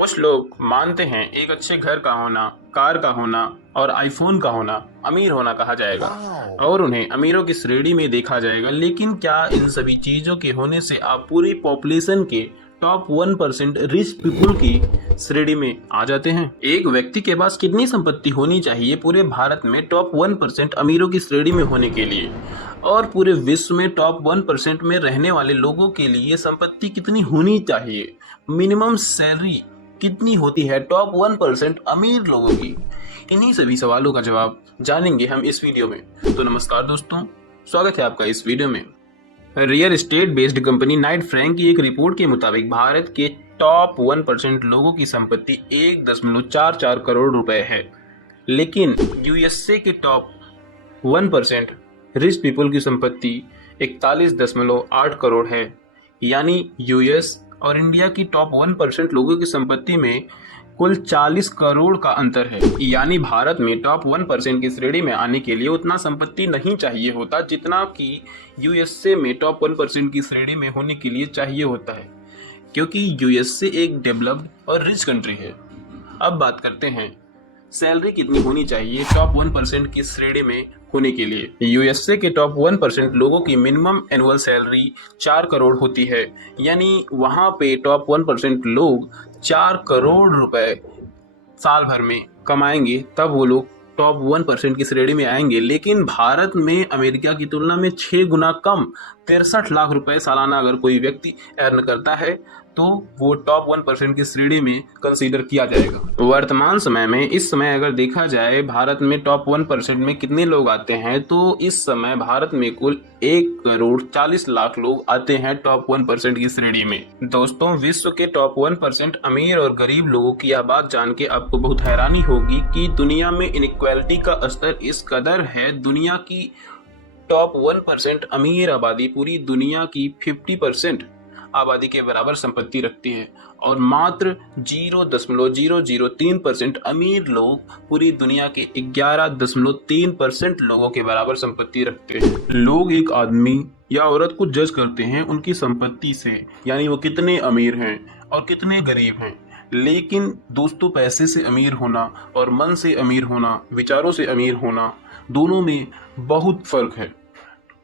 कुछ लोग मानते हैं एक अच्छे घर का होना, कार का होना और आईफोन का होना अमीर होना कहा जाएगा और उन्हें अमीरों की श्रेणी में देखा जाएगा। लेकिन क्या इन सभी चीजों के होने से आप पूरी पॉपुलेशन के टॉप 1% रिच पीपुल की श्रेणी में आ जाते हैं? एक व्यक्ति के पास कितनी संपत्ति होनी चाहिए पूरे भारत में टॉप 1% अमीरों की श्रेणी में होने के लिए, और पूरे विश्व में टॉप 1% में रहने वाले लोगों के लिए संपत्ति कितनी होनी चाहिए? मिनिमम सैलरी कितनी होती है टॉप 1% अमीर लोगों की? इन्हीं सभी सवालों का जवाब जानेंगे हम इस वीडियो में। तो नमस्कार दोस्तों, स्वागत है आपका इस वीडियो में। Real estate based company Knight Frank की एक रिपोर्ट के मुताबिक भारत के टॉप 1% लोगों की संपत्ति 1.44 करोड़ रुपए है, लेकिन यूएसए के टॉप 1% रिच पीपल की संपत्ति 41.8 करोड़ है। यानी यूएस और इंडिया की टॉप 1% लोगों की संपत्ति में कुल 40 करोड़ का अंतर है। यानी भारत में टॉप 1% की श्रेणी में आने के लिए उतना संपत्ति नहीं चाहिए होता जितना कि यूएसए में टॉप 1% की श्रेणी में होने के लिए चाहिए होता है, क्योंकि यूएसए एक डेवलप्ड और रिच कंट्री है। अब बात करते हैं सैलरी कितनी होनी चाहिए टॉप 1% की श्रेणी में होने के लिए। यूएसए के टॉप 1% लोगों की मिनिमम एनुअल सैलरी 4 करोड़ होती है। यानी वहां पे टॉप 1% लोग 4 करोड़ रुपए साल भर में कमाएंगे, तब वो लोग टॉप 1% की श्रेणी में आएंगे। लेकिन भारत में अमेरिका की तुलना में 6 गुना कम 63 लाख रुपए सालाना अगर कोई व्यक्ति अर्न करता है तो वो टॉप 1% की श्रेणी में कंसीडर किया जाएगा। वर्तमान समय में इस समय अगर देखा जाए भारत में टॉप 1% में कितने लोग आते हैं, तो इस समय भारत में कुल 1 करोड़ 40 लाख लोग आते हैं टॉप 1% की श्रेणी में। दोस्तों, विश्व के टॉप 1% अमीर और गरीब लोगों की यह बात जान के आपको बहुत हैरानी होगी कि दुनिया में इनइक्वालिटी का स्तर इस कदर है। दुनिया की टॉप 1% अमीर आबादी पूरी दुनिया की 50% आबादी के बराबर संपत्ति रखती है और मात्र 0.003% अमीर लोग पूरी दुनिया के 11.3% लोगों के बराबर संपत्ति रखते हैं। लोग एक आदमी या औरत को जज करते हैं उनकी संपत्ति से, यानी वो कितने अमीर हैं और कितने गरीब हैं। लेकिन दोस्तों, पैसे से अमीर होना और मन से अमीर होना, विचारों से अमीर होना, दोनों में बहुत फर्क है।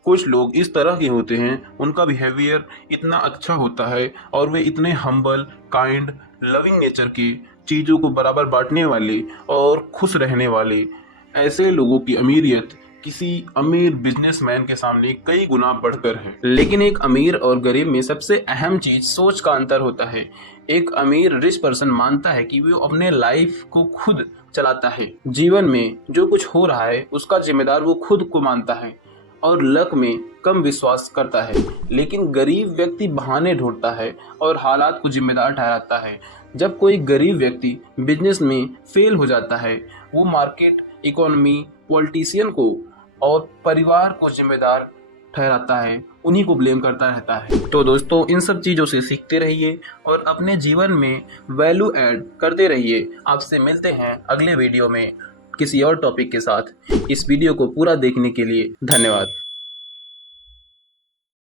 कुछ लोग इस तरह के होते हैं, उनका बिहेवियर इतना अच्छा होता है और वे इतने हम्बल, काइंड, लविंग नेचर की चीज़ों को बराबर बांटने वाले और खुश रहने वाले, ऐसे लोगों की अमीरियत किसी अमीर बिजनेसमैन के सामने कई गुना बढ़कर है। लेकिन एक अमीर और गरीब में सबसे अहम चीज सोच का अंतर होता है। एक अमीर रिच पर्सन मानता है कि वो अपने लाइफ को खुद चलाता है, जीवन में जो कुछ हो रहा है उसका जिम्मेदार वो खुद को मानता है और लक में कम विश्वास करता है। लेकिन गरीब व्यक्ति बहाने ढूंढता है और हालात को जिम्मेदार ठहराता है। जब कोई गरीब व्यक्ति बिजनेस में फेल हो जाता है, वो मार्केट, इकोनॉमी, पॉलिटिशियन को और परिवार को जिम्मेदार ठहराता है, उन्हीं को ब्लेम करता रहता है। तो दोस्तों, इन सब चीज़ों से सीखते रहिए और अपने जीवन में वैल्यू ऐड करते रहिए। आपसे मिलते हैं अगले वीडियो में किसी और टॉपिक के साथ। इस वीडियो को पूरा देखने के लिए धन्यवाद।